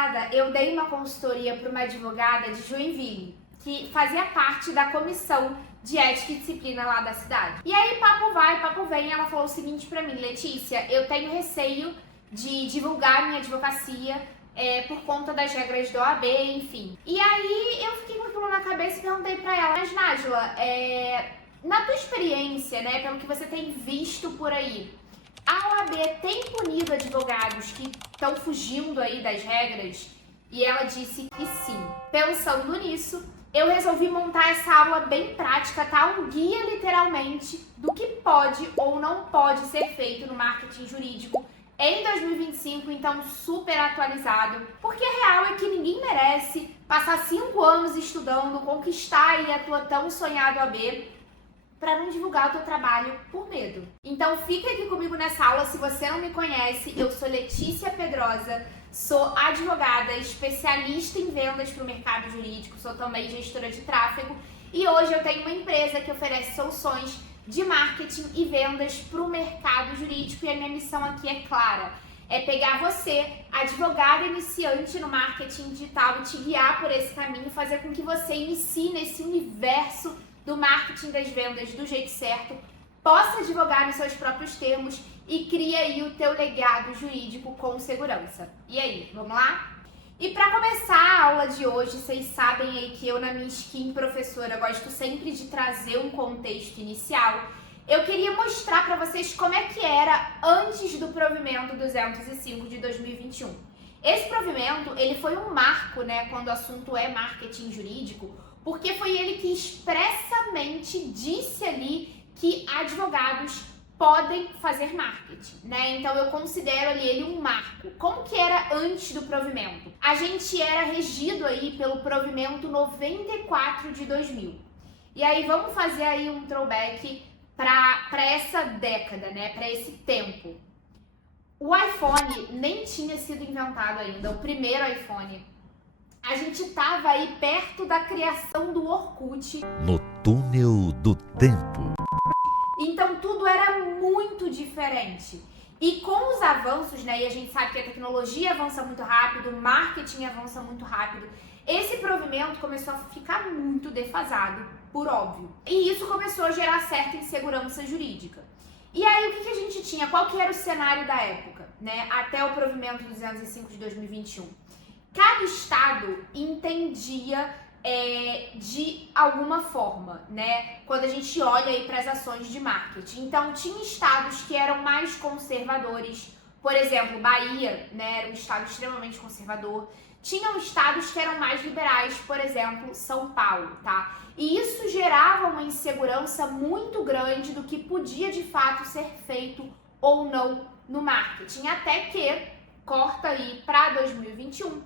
passada, eu dei uma consultoria para uma advogada de Joinville, que fazia parte da comissão de ética e disciplina lá da cidade. E aí, papo vai, papo vem, ela falou o seguinte pra mim: Letícia, eu tenho receio de divulgar minha advocacia por conta das regras do OAB, enfim. E aí, eu fiquei com aquilo na cabeça e perguntei pra ela: mas Nájila, na tua experiência, né, pelo que você tem visto por aí, a OAB tem punido advogados que estão fugindo aí das regras? E ela disse que sim. Pensando nisso, eu resolvi montar essa aula bem prática, tá? Um guia, literalmente, do que pode ou não pode ser feito no marketing jurídico em 2025, então super atualizado. Porque a real é que ninguém merece passar 5 anos estudando, conquistar aí a tua tão sonhada OAB, para não divulgar o teu trabalho por medo. Então fica aqui comigo nessa aula. Se você não me conhece, eu sou Letícia Pedrosa, sou advogada, especialista em vendas para o mercado jurídico, sou também gestora de tráfego e hoje eu tenho uma empresa que oferece soluções de marketing e vendas para o mercado jurídico, e a minha missão aqui é clara: é pegar você, advogada iniciante no marketing digital, e te guiar por esse caminho, fazer com que você inicie nesse universo do marketing das vendas do jeito certo, possa advogar nos seus próprios termos e crie aí o teu legado jurídico com segurança. E aí, vamos lá? E para começar a aula de hoje, vocês sabem aí que eu, na minha skin professora, gosto sempre de trazer um contexto inicial. Eu queria mostrar para vocês como é que era antes do provimento 205 de 2021. Esse provimento, ele foi um marco, né, quando o assunto é marketing jurídico, porque foi ele que expressamente disse ali que advogados podem fazer marketing, né? Então eu considero ali ele um marco. Como que era antes do provimento? A gente era regido aí pelo provimento 94 de 2000. E aí vamos fazer aí um throwback para essa década, né? Para esse tempo. O iPhone nem tinha sido inventado ainda, o primeiro iPhone. A gente tava aí perto da criação do Orkut. No túnel do tempo. Então tudo era muito diferente. E com os avanços, né, e a gente sabe que a tecnologia avança muito rápido, o marketing avança muito rápido, esse provimento começou a ficar muito defasado, por óbvio. E isso começou a gerar certa insegurança jurídica. E aí o que a gente tinha? Qual que era o cenário da época, né, até o provimento 205 de 2021? Cada estado entendia de alguma forma, né? Quando a gente olha aí para as ações de marketing. Então, tinha estados que eram mais conservadores, por exemplo, Bahia, né? Era um estado extremamente conservador. Tinham estados que eram mais liberais, por exemplo, São Paulo, tá? E isso gerava uma insegurança muito grande do que podia de fato ser feito ou não no marketing, até que corta aí para 2021.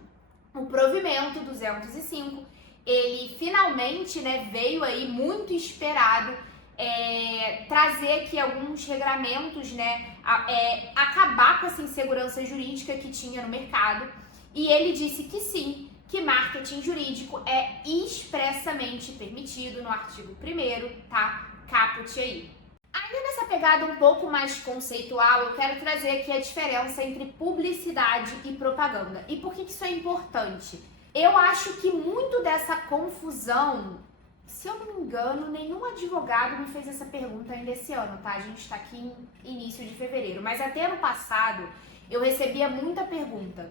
O provimento 205, ele finalmente, né, veio aí muito esperado trazer aqui alguns regramentos, né, acabar com essa insegurança jurídica que tinha no mercado. E ele disse que sim, que marketing jurídico é expressamente permitido no artigo 1º, tá? Caput aí. Ainda nessa pegada um pouco mais conceitual, eu quero trazer aqui a diferença entre publicidade e propaganda. E por que isso é importante? Eu acho que muito dessa confusão, se eu não me engano, nenhum advogado me fez essa pergunta ainda esse ano, tá? A gente está aqui em início de fevereiro, mas até ano passado eu recebia muita pergunta: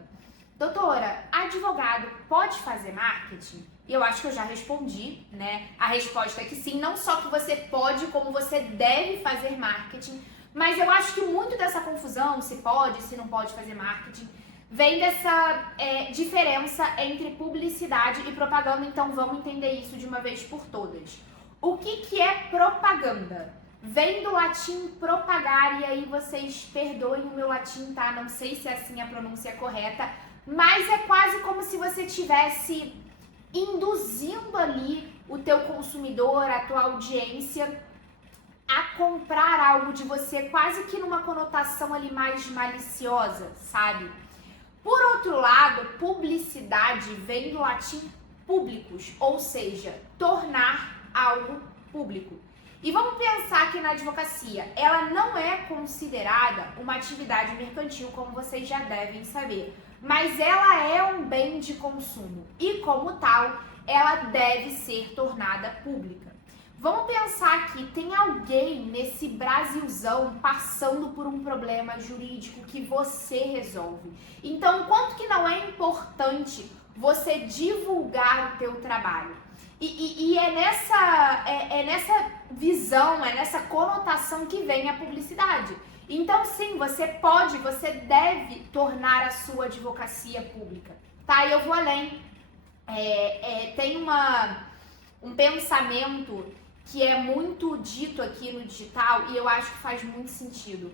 doutora, advogado pode fazer marketing? E eu acho que eu já respondi, né? A resposta é que sim, não só que você pode, como você deve fazer marketing, mas eu acho que muito dessa confusão, se pode, se não pode fazer marketing, vem dessa diferença entre publicidade e propaganda. Então vamos entender isso de uma vez por todas. O que é propaganda? Vem do latim propagar, e aí vocês perdoem o meu latim, tá? Não sei se assim a pronúncia é correta, mas é quase como se você tivesse induzindo ali o teu consumidor, a tua audiência, a comprar algo de você, quase que numa conotação ali mais maliciosa, sabe? Por outro lado, publicidade vem do latim públicos, ou seja, tornar algo público. E vamos pensar que na advocacia, ela não é considerada uma atividade mercantil, como vocês já devem saber. mas ela é um bem de consumo e, como tal, ela deve ser tornada pública. Vamos pensar que tem alguém nesse Brasilzão passando por um problema jurídico que você resolve. Então, quanto que não é importante você divulgar o teu trabalho? E é nessa visão, é nessa conotação que vem a publicidade. Então, sim, você deve tornar a sua advocacia pública, tá? E eu vou além. Tem um pensamento que é muito dito aqui no digital e eu acho que faz muito sentido.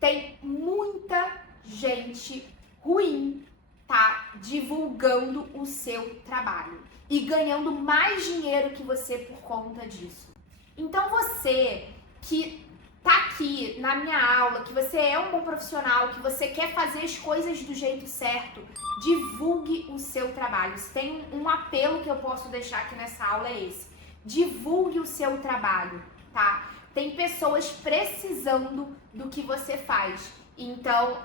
Tem muita gente ruim, tá? Divulgando o seu trabalho e ganhando mais dinheiro que você por conta disso. Então você que tá aqui na minha aula, que você é um bom profissional, que você quer fazer as coisas do jeito certo, divulgue o seu trabalho. Se tem um apelo que eu posso deixar aqui nessa aula é esse. Divulgue o seu trabalho, tá? Tem pessoas precisando do que você faz. Então,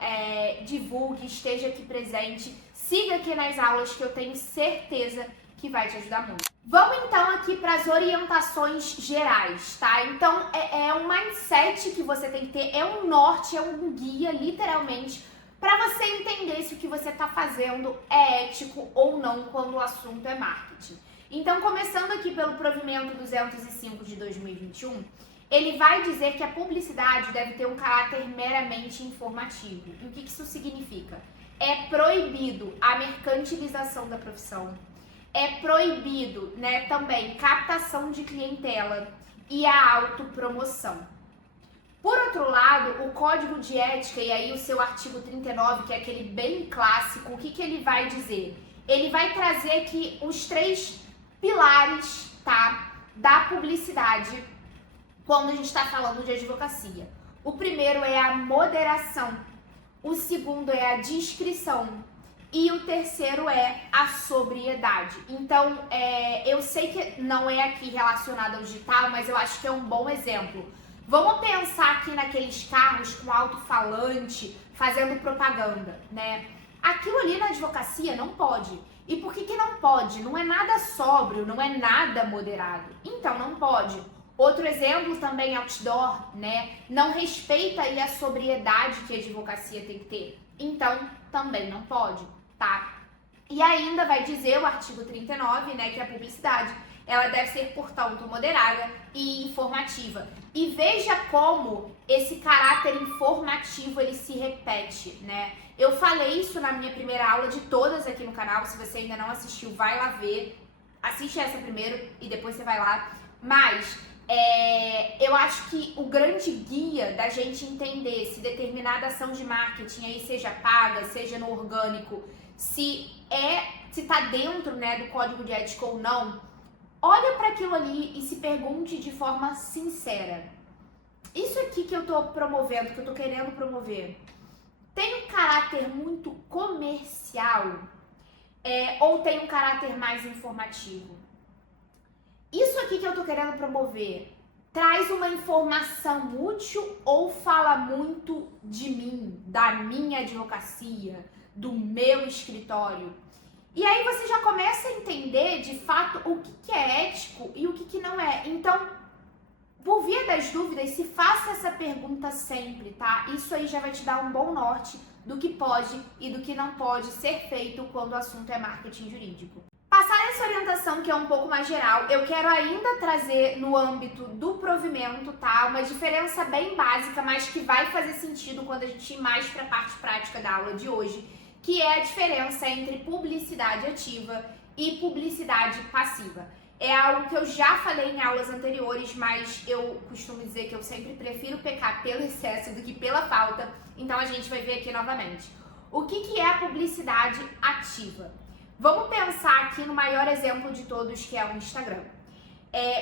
divulgue, esteja aqui presente, siga aqui nas aulas que eu tenho certeza que vai te ajudar muito. Vamos então aqui para as orientações gerais, tá? Então, é um mindset que você tem que ter, é um norte, é um guia, literalmente, para você entender se o que você está fazendo é ético ou não quando o assunto é marketing. Então, começando aqui pelo provimento 205 de 2021, ele vai dizer que a publicidade deve ter um caráter meramente informativo. E o que isso significa? É proibido a mercantilização da profissão, é proibido, né, também captação de clientela e a autopromoção. Por outro lado, o Código de Ética, e aí o seu artigo 39, que é aquele bem clássico, o que ele vai dizer? Ele vai trazer aqui os 3 pilares, tá, da publicidade quando a gente está falando de advocacia. O primeiro é a moderação, o segundo é a discrição e o terceiro é a sobriedade. Então, eu sei que não é aqui relacionado ao digital, mas eu acho que é um bom exemplo. Vamos pensar aqui naqueles carros com alto-falante fazendo propaganda, né? Aquilo ali na advocacia não pode. E por que não pode? Não é nada sóbrio, não é nada moderado. Então não pode. Outro exemplo também outdoor, né? Não respeita aí a sobriedade que a advocacia tem que ter. Então também não pode, tá? E ainda vai dizer o artigo 39, né, que a publicidade, ela deve ser, portanto, moderada e informativa. E veja como esse caráter informativo, ele se repete, né? Eu falei isso na minha primeira aula de todas aqui no canal. Se você ainda não assistiu, vai lá ver. Assiste essa primeiro e depois você vai lá. Mas eu acho que o grande guia da gente entender se determinada ação de marketing aí seja paga, seja no orgânico, se tá dentro, né, do código de ética ou não, olha para aquilo ali e se pergunte de forma sincera. Isso aqui que eu tô promovendo, que eu tô querendo promover, tem um caráter muito comercial ou tem um caráter mais informativo? Isso aqui que eu tô querendo promover traz uma informação útil ou fala muito de mim, da minha advocacia, do meu escritório? E aí você já começa a entender de fato o que é ético e o que não é. Então, por via das dúvidas, se faça essa pergunta sempre, tá? Isso aí já vai te dar um bom norte do que pode e do que não pode ser feito quando o assunto é marketing jurídico. Passar essa orientação, que é um pouco mais geral, eu quero ainda trazer no âmbito do provimento, tá? Uma diferença bem básica, mas que vai fazer sentido quando a gente ir mais para a parte prática da aula de hoje, que é a diferença entre publicidade ativa e publicidade passiva. É algo que eu já falei em aulas anteriores, mas eu costumo dizer que eu sempre prefiro pecar pelo excesso do que pela falta, então a gente vai ver aqui novamente. O que é a publicidade ativa? Vamos pensar aqui no maior exemplo de todos, que é o Instagram.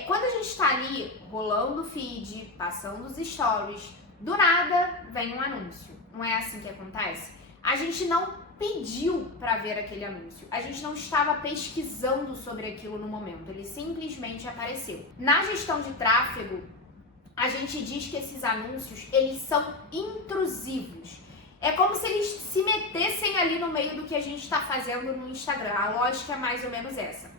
Quando a gente está ali rolando o feed, passando os stories, do nada vem um anúncio. Não é assim que acontece? A gente não pediu para ver aquele anúncio. A gente não estava pesquisando sobre aquilo no momento. Ele simplesmente apareceu. Na gestão de tráfego, a gente diz que esses anúncios, eles são intrusivos. É como se eles se metessem ali no meio do que a gente está fazendo no Instagram. A lógica é mais ou menos essa.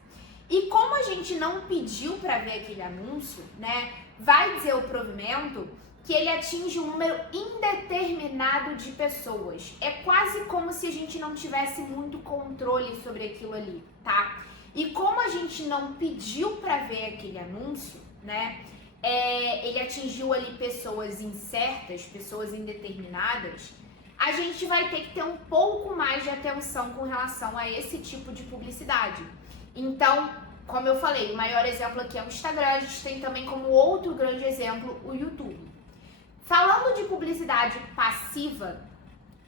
E como a gente não pediu para ver aquele anúncio, né, vai dizer o provimento que ele atinge um número indeterminado de pessoas. É quase como se a gente não tivesse muito controle sobre aquilo ali, tá? E como a gente não pediu para ver aquele anúncio, né, ele atingiu ali pessoas incertas, pessoas indeterminadas, a gente vai ter que ter um pouco mais de atenção com relação a esse tipo de publicidade. Então, como eu falei, o maior exemplo aqui é o Instagram, a gente tem também como outro grande exemplo o YouTube. Falando de publicidade passiva,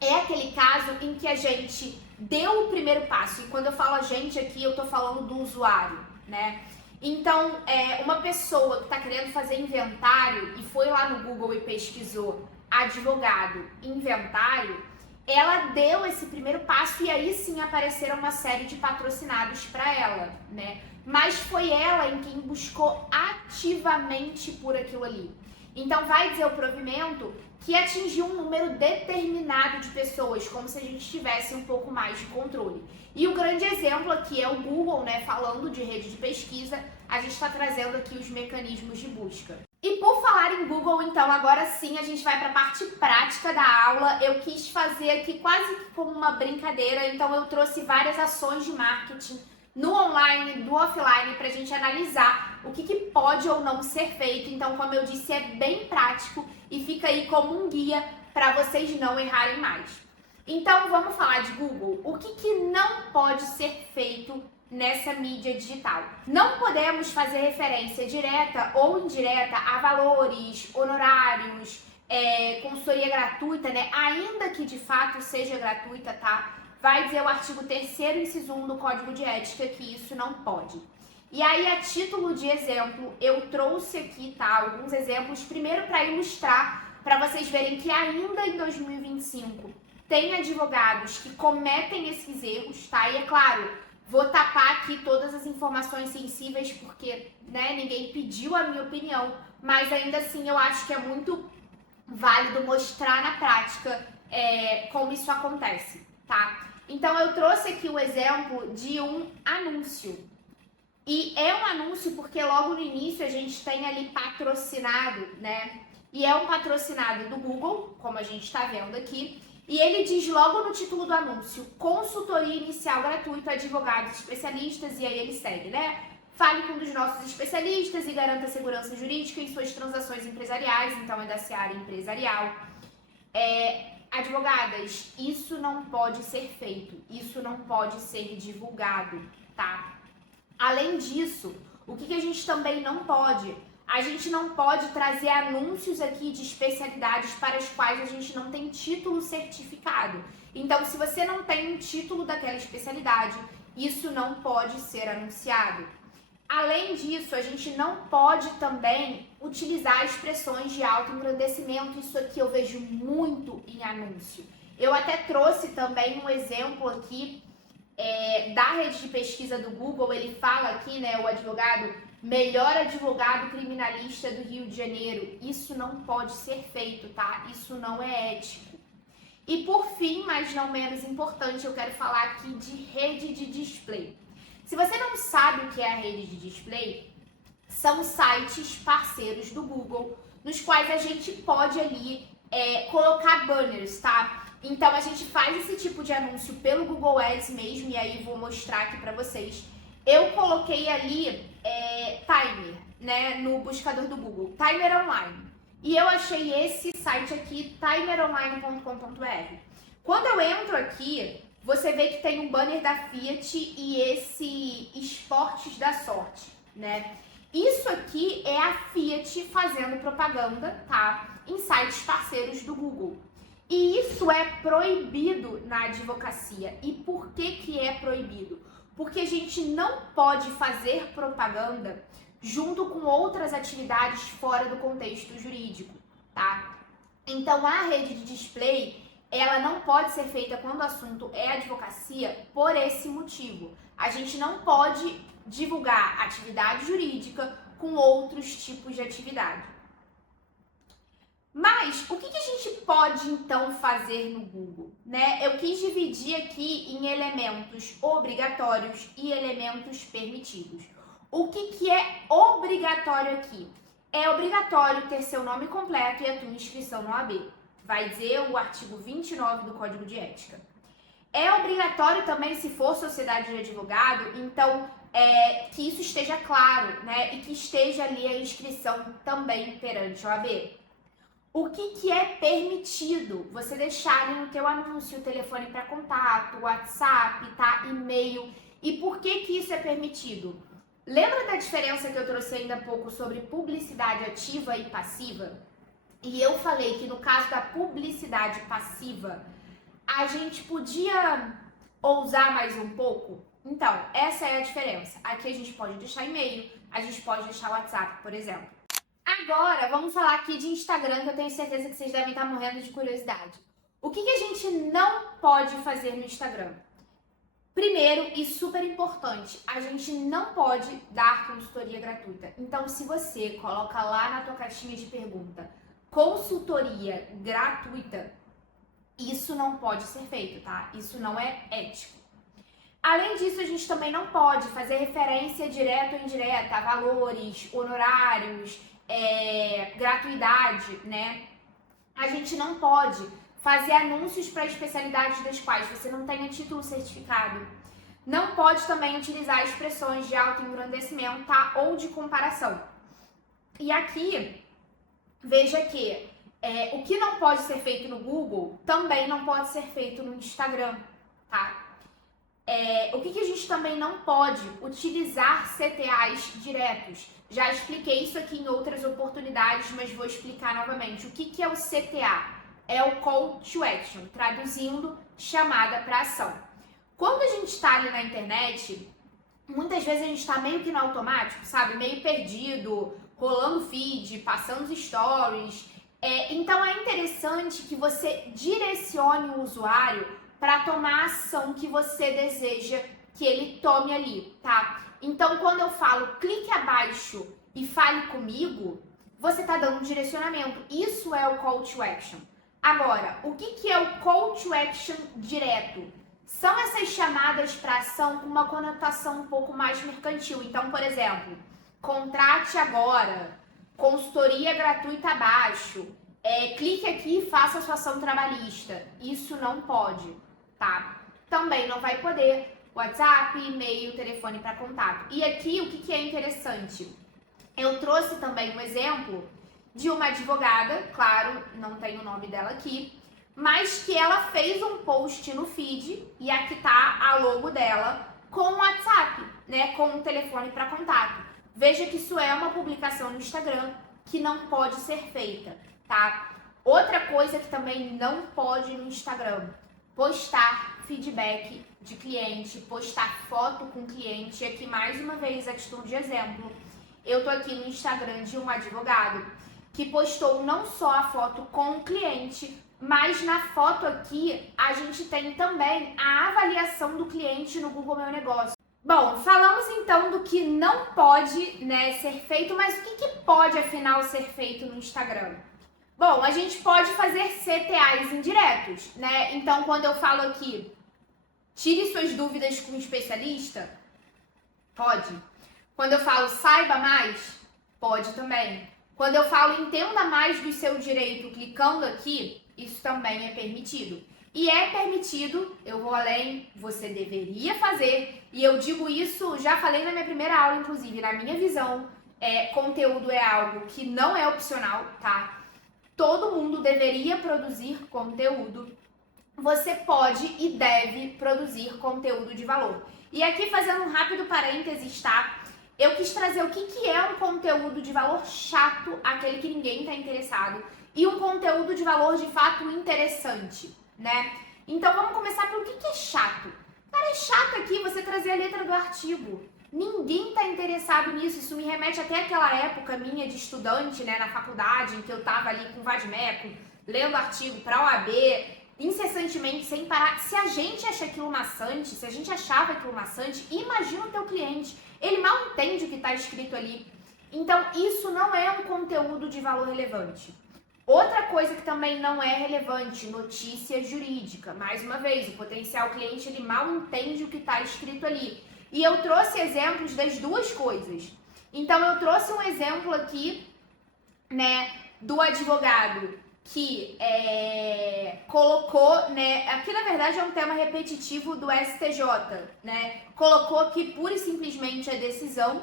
é aquele caso em que a gente deu o primeiro passo. E quando eu falo a gente aqui, eu tô falando do usuário, né? Então, uma pessoa que está querendo fazer inventário e foi lá no Google e pesquisou advogado, inventário, ela deu esse primeiro passo e aí sim apareceram uma série de patrocinados para ela, né? Mas foi ela em quem buscou ativamente por aquilo ali. Então vai dizer o provimento que atingiu um número determinado de pessoas, como se a gente tivesse um pouco mais de controle. E o grande exemplo aqui é o Google, né? Falando de rede de pesquisa, a gente está trazendo aqui os mecanismos de busca. E por falar em Google, então, agora sim a gente vai para a parte prática da aula. Eu quis fazer aqui quase que como uma brincadeira, então eu trouxe várias ações de marketing no online, no offline, para a gente analisar o que pode ou não ser feito. Então, como eu disse, é bem prático e fica aí como um guia para vocês não errarem mais. Então, vamos falar de Google. O que não pode ser feito nessa mídia digital? Não podemos fazer referência direta ou indireta a valores, honorários, consultoria gratuita, né? Ainda que de fato seja gratuita, tá? Vai dizer o artigo 3º, inciso 1 do Código de Ética que isso não pode. E aí, a título de exemplo, eu trouxe aqui, tá, alguns exemplos, primeiro para ilustrar, para vocês verem que ainda em 2025 tem advogados que cometem esses erros, tá? E é claro, vou tapar aqui todas as informações sensíveis porque, né, ninguém pediu a minha opinião, mas ainda assim eu acho que é muito válido mostrar na prática como isso acontece, tá? Então eu trouxe aqui o exemplo de um anúncio. E é um anúncio porque logo no início a gente tem ali patrocinado, né? E é um patrocinado do Google, como a gente está vendo aqui. E ele diz logo no título do anúncio, consultoria inicial gratuita, advogados especialistas, e aí ele segue, né? Fale com um dos nossos especialistas e garanta segurança jurídica em suas transações empresariais, então é da seara empresarial. Advogadas, isso não pode ser feito, isso não pode ser divulgado, tá? Além disso, o que a gente também não pode? A gente não pode trazer anúncios aqui de especialidades para as quais a gente não tem título certificado. Então, se você não tem um título daquela especialidade, isso não pode ser anunciado. Além disso, a gente não pode também utilizar expressões de autoengrandecimento. Isso aqui eu vejo muito em anúncio. Eu até trouxe também um exemplo aqui da rede de pesquisa do Google. Ele fala aqui, né, o advogado, melhor advogado criminalista do Rio de Janeiro. Isso não pode ser feito, tá? Isso não é ético. E por fim, mas não menos importante, eu quero falar aqui de rede de display. Se você não sabe o que é a rede de display, são sites parceiros do Google, nos quais a gente pode ali colocar banners, tá? Então a gente faz esse tipo de anúncio pelo Google Ads mesmo, e aí vou mostrar aqui pra vocês. Eu coloquei ali timer, né, no buscador do Google, timer online. E eu achei esse site aqui, timeronline.com.br. Quando eu entro aqui, você vê que tem um banner da Fiat e esse Esportes da Sorte, né? Isso aqui é a Fiat fazendo propaganda, tá? Em sites parceiros do Google. E isso é proibido na advocacia. E por que é proibido? Porque a gente não pode fazer propaganda junto com outras atividades fora do contexto jurídico, tá? Então a rede de display, ela não pode ser feita quando o assunto é advocacia por esse motivo. A gente não pode divulgar atividade jurídica com outros tipos de atividade. Mas o que a gente pode então fazer no Google, né? Eu quis dividir aqui em elementos obrigatórios e elementos permitidos. O que é obrigatório aqui? É obrigatório ter seu nome completo e a tua inscrição no OAB. Vai dizer o artigo 29 do Código de Ética. É obrigatório também, se for sociedade de advogado, então que isso esteja claro, né? E que esteja ali a inscrição também perante o OAB. O que é permitido? Você deixar ali no teu anúncio o telefone para contato, WhatsApp, tá? E-mail. E por que isso é permitido? Lembra da diferença que eu trouxe ainda há pouco sobre publicidade ativa e passiva? E eu falei que no caso da publicidade passiva, a gente podia ousar mais um pouco? Então, essa é a diferença. Aqui a gente pode deixar e-mail, a gente pode deixar WhatsApp, por exemplo. Agora, vamos falar aqui de Instagram, que eu tenho certeza que vocês devem estar morrendo de curiosidade. O que a gente não pode fazer no Instagram? Primeiro, e super importante, a gente não pode dar consultoria gratuita. Então, se você coloca lá na tua caixinha de pergunta, consultoria gratuita, isso não pode ser feito, tá? Isso não é ético. Além disso, a gente também não pode fazer referência direta ou indireta a valores, honorários, gratuidade, né? A gente não pode fazer anúncios para especialidades das quais você não tenha título certificado. Não pode também utilizar expressões de autoengrandecimento, tá? Ou de comparação. E aqui, veja que o que não pode ser feito no Google também não pode ser feito no Instagram, tá? O que a gente também não pode utilizar CTAs diretos. Já expliquei isso aqui em outras oportunidades, mas vou explicar novamente. O que é o CTA? É o Call to Action, traduzindo, chamada para ação. Quando a gente está ali na internet, muitas vezes a gente está meio que no automático, sabe? Meio perdido, rolando feed, passando os stories. Então é interessante que você direcione o usuário para tomar a ação que você deseja que ele tome ali, tá? Então, quando eu falo clique abaixo e fale comigo, você tá dando um direcionamento. Isso é o Call to Action. Agora, o que é o Call to Action direto? São essas chamadas para ação com uma conotação um pouco mais mercantil. Então, por exemplo, contrate agora, consultoria gratuita abaixo, clique aqui e faça a sua ação trabalhista. Isso não pode, tá? Também não vai poder WhatsApp, e-mail, telefone para contato. E aqui o que é interessante? Eu trouxe também um exemplo de uma advogada, claro, não tem o nome dela aqui, mas que ela fez um post no feed e aqui tá a logo dela com o WhatsApp, né, com o telefone para contato. Veja que isso é uma publicação no Instagram que não pode ser feita, tá? Outra coisa que também não pode no Instagram, postar feedback de cliente, postar foto com cliente. E aqui mais uma vez a título de exemplo, eu tô aqui no Instagram de um advogado que postou não só a foto com o cliente, mas na foto aqui a gente tem também a avaliação do cliente no Google Meu Negócio. Bom, falamos então do que não pode, né, ser feito, mas o que pode afinal ser feito no Instagram? Bom, a gente pode fazer CTAs indiretos, né? Então, quando eu falo aqui, tire suas dúvidas com um especialista, pode. Quando eu falo saiba mais, pode também. Quando eu falo entenda mais do seu direito clicando aqui, isso também é permitido. E é permitido, eu vou além, você deveria fazer, e eu digo isso, já falei na minha primeira aula, inclusive, na minha visão, conteúdo é algo que não é opcional, tá? Todo mundo deveria produzir conteúdo. Você pode e deve produzir conteúdo de valor. E aqui, fazendo um rápido parênteses, tá? Eu quis trazer o que é um conteúdo de valor chato, aquele que ninguém está interessado, e um conteúdo de valor de fato interessante, né? Então vamos começar pelo que é chato. Cara, é chato aqui você trazer a letra do artigo. Ninguém está interessado nisso. Isso me remete até àquela época minha de estudante, né, na faculdade, em que eu estava ali com o Vadmeco, lendo artigo para a OAB, incessantemente, sem parar. Se a gente acha aquilo maçante, se a gente achava aquilo maçante, imagina o teu cliente. Ele mal entende o que está escrito ali. Então, isso não é um conteúdo de valor relevante. Outra coisa que também não é relevante, notícia jurídica. Mais uma vez, o potencial cliente ele mal entende o que está escrito ali. E eu trouxe exemplos das duas coisas. Então eu trouxe um exemplo aqui, né, do advogado que colocou, né, aqui na verdade é um tema repetitivo do STJ, né, colocou que pura e simplesmente é decisão,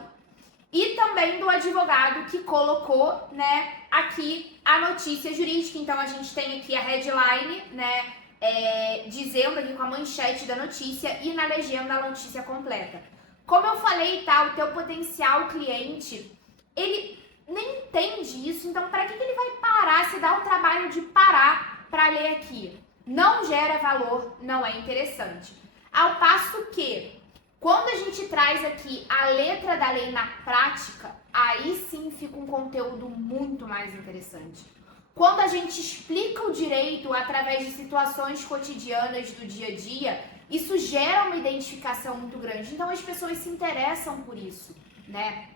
e também do advogado que colocou, né, aqui a notícia jurídica. Então a gente tem aqui a headline, né, dizendo aqui com a manchete da notícia e na legenda a notícia completa. Como eu falei, tá, o teu potencial cliente, ele nem entende isso, então para que ele vai parar, se dá o trabalho de parar para ler aqui? Não gera valor, não é interessante. Ao passo que, quando a gente traz aqui a letra da lei na prática, aí sim fica um conteúdo muito mais interessante. Quando a gente explica o direito através de situações cotidianas do dia a dia, isso gera uma identificação muito grande. Então as pessoas se interessam por isso, né?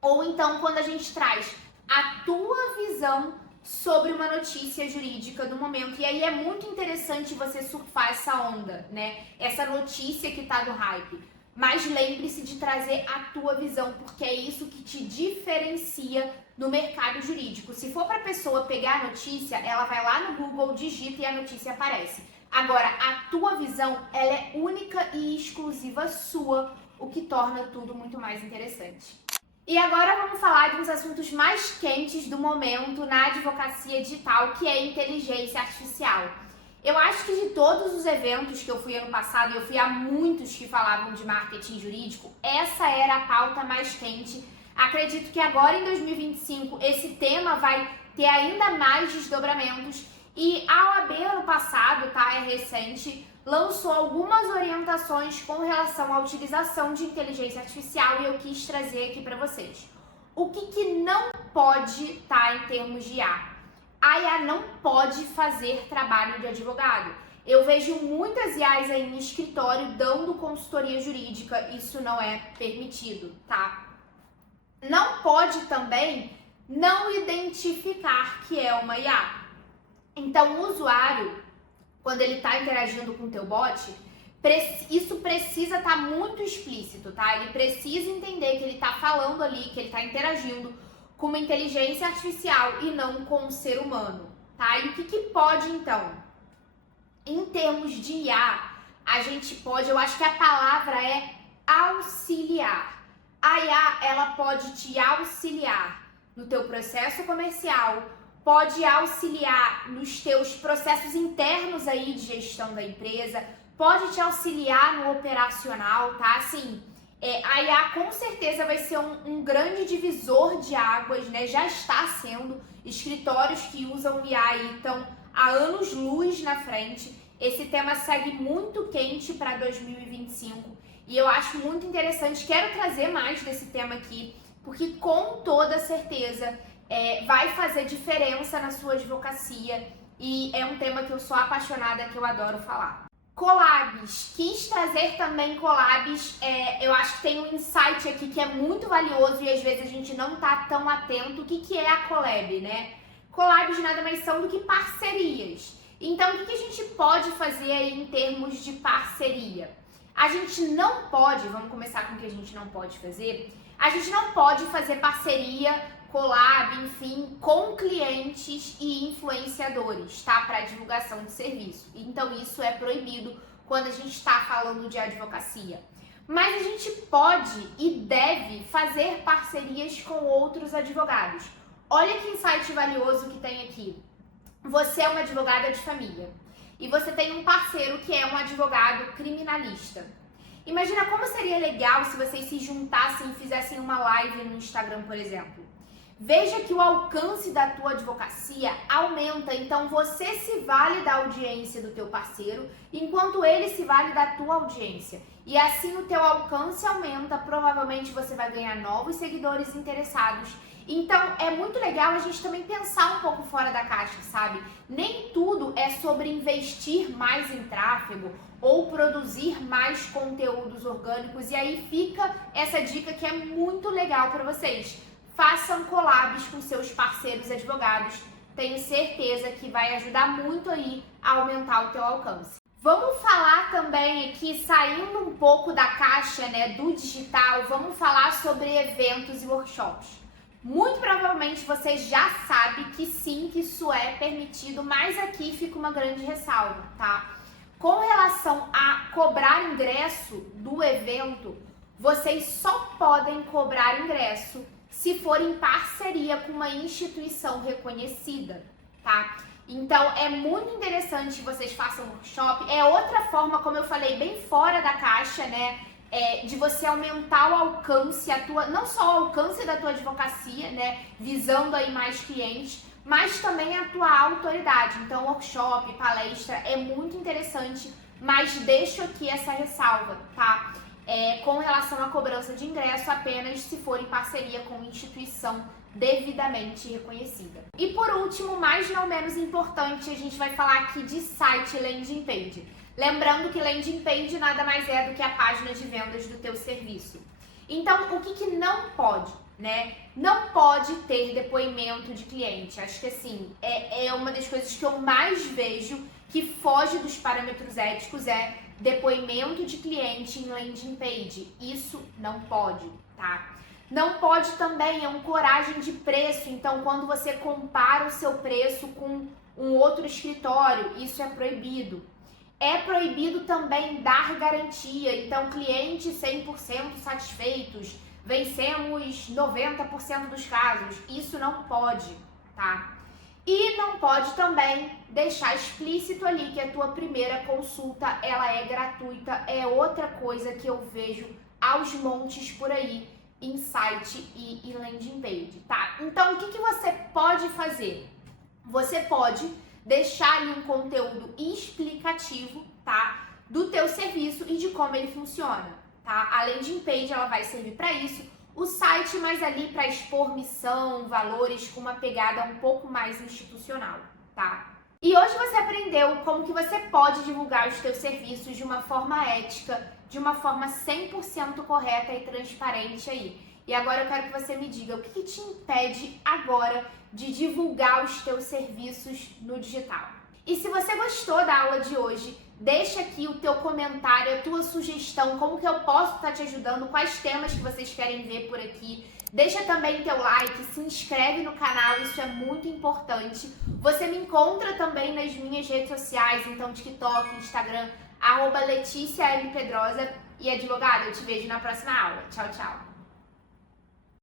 Ou então quando a gente traz a tua visão sobre uma notícia jurídica do momento. E aí é muito interessante você surfar essa onda, né? Essa notícia que tá do hype. Mas lembre-se de trazer a tua visão, porque é isso que te diferencia no mercado jurídico. Se for para a pessoa pegar a notícia, ela vai lá no Google, digita e a notícia aparece. Agora, a tua visão, ela é única e exclusiva sua, o que torna tudo muito mais interessante. E agora vamos falar de uns assuntos mais quentes do momento na advocacia digital, que é a inteligência artificial. Eu acho que de todos os eventos que eu fui ano passado, e eu fui a muitos que falavam de marketing jurídico, essa era a pauta mais quente. Acredito que agora em 2025 esse tema vai ter ainda mais desdobramentos. E a OAB ano passado, tá, é recente, lançou algumas orientações com relação à utilização de inteligência artificial e eu quis trazer aqui para vocês. O que não pode tá em termos de IA? A IA não pode fazer trabalho de advogado. Eu vejo muitas IAs aí no escritório dando consultoria jurídica, isso não é permitido, tá? Não pode também não identificar que é uma IA. Então o usuário, quando ele está interagindo com o teu bot, isso precisa estar muito explícito, tá? Ele precisa entender que ele está falando ali, que ele está interagindo com uma inteligência artificial e não com um ser humano, tá? E o que pode, então? Em termos de IA, a gente pode, eu acho que a palavra é auxiliar. A IA, ela pode te auxiliar no teu processo comercial, pode auxiliar nos teus processos internos aí de gestão da empresa, pode te auxiliar no operacional, tá? Assim, a IA com certeza vai ser um grande divisor de águas, né? Já está sendo. Escritórios que usam IA aí estão há anos-luz na frente. Esse tema segue muito quente para 2025 e eu acho muito interessante. Quero trazer mais desse tema aqui, porque com toda certeza vai fazer diferença na sua advocacia e é um tema que eu sou apaixonada, que eu adoro falar. Collabs, quis trazer também collabs, eu acho que tem um insight aqui que é muito valioso e às vezes a gente não tá tão atento. O que é a collab, né? Collabs nada mais são do que parcerias. Então o que a gente pode fazer aí em termos de parceria? A gente não pode, vamos começar com o que a gente não pode fazer, a gente não pode fazer parceria, collab, enfim, com clientes e influenciadores, tá? Para divulgação de serviço. Então isso é proibido quando a gente está falando de advocacia. Mas a gente pode e deve fazer parcerias com outros advogados. Olha que insight valioso que tem aqui. Você é uma advogada de família e você tem um parceiro que é um advogado criminalista. Imagina como seria legal se vocês se juntassem e fizessem uma live no Instagram, por exemplo. Veja que o alcance da tua advocacia aumenta, então você se vale da audiência do teu parceiro, enquanto ele se vale da tua audiência. E assim o teu alcance aumenta, provavelmente você vai ganhar novos seguidores interessados. Então é muito legal a gente também pensar um pouco fora da caixa, sabe? Nem tudo é sobre investir mais em tráfego ou produzir mais conteúdos orgânicos. E aí fica essa dica que é muito legal para vocês. Façam collabs com seus parceiros advogados. tenho certeza que vai ajudar muito aí a aumentar o teu alcance. Vamos falar também aqui, saindo um pouco da caixa, né, do digital, vamos falar sobre eventos e workshops. Muito provavelmente você já sabe que sim, que isso é permitido, mas aqui fica uma grande ressalva, tá? Com relação a cobrar ingresso do evento, vocês só podem cobrar ingresso se for em parceria com uma instituição reconhecida, tá? Então, é muito interessante que vocês façam workshop. É outra forma, como eu falei, bem fora da caixa, né? De você aumentar o alcance, não só o alcance da tua advocacia, né? Visando aí mais clientes, mas também a tua autoridade. Então, workshop, palestra é muito interessante, mas deixo aqui essa ressalva, tá? Com relação à cobrança de ingresso, apenas se for em parceria com instituição devidamente reconhecida. E por último, mas não menos importante, a gente vai falar aqui de site landing page. Lembrando que landing page nada mais é do que a página de vendas do teu serviço. Então, o que não pode, né? Não pode ter depoimento de cliente. Acho que assim, é uma das coisas que eu mais vejo que foge dos parâmetros éticos, é depoimento de cliente em landing page. Isso não pode, tá? Não pode também ancoragem de preço. Então, quando você compara o seu preço com um outro escritório, isso é proibido. É proibido também dar garantia. Então, clientes 100% satisfeitos, vencemos 90% dos casos. Isso não pode, tá? E não pode também deixar explícito ali que a tua primeira consulta, ela é gratuita. É outra coisa que eu vejo aos montes por aí em site e landing page, tá? Então, o que você pode fazer? Você pode deixar ali um conteúdo explicativo, tá? Do teu serviço e de como ele funciona, tá? A landing page, ela vai servir para isso. O site mais ali para expor missão, valores, com uma pegada um pouco mais institucional, tá? E hoje você aprendeu como que você pode divulgar os teus serviços de uma forma ética, de uma forma 100% correta e transparente aí. E agora eu quero que você me diga o que te impede agora de divulgar os teus serviços no digital. E se você gostou da aula de hoje, deixa aqui o teu comentário, a tua sugestão, como que eu posso estar te ajudando, quais temas que vocês querem ver por aqui. Deixa também teu like, se inscreve no canal, isso é muito importante. Você me encontra também nas minhas redes sociais, então TikTok, Instagram, @LeticiaMPedrosa. E advogada, eu te vejo na próxima aula. Tchau, tchau.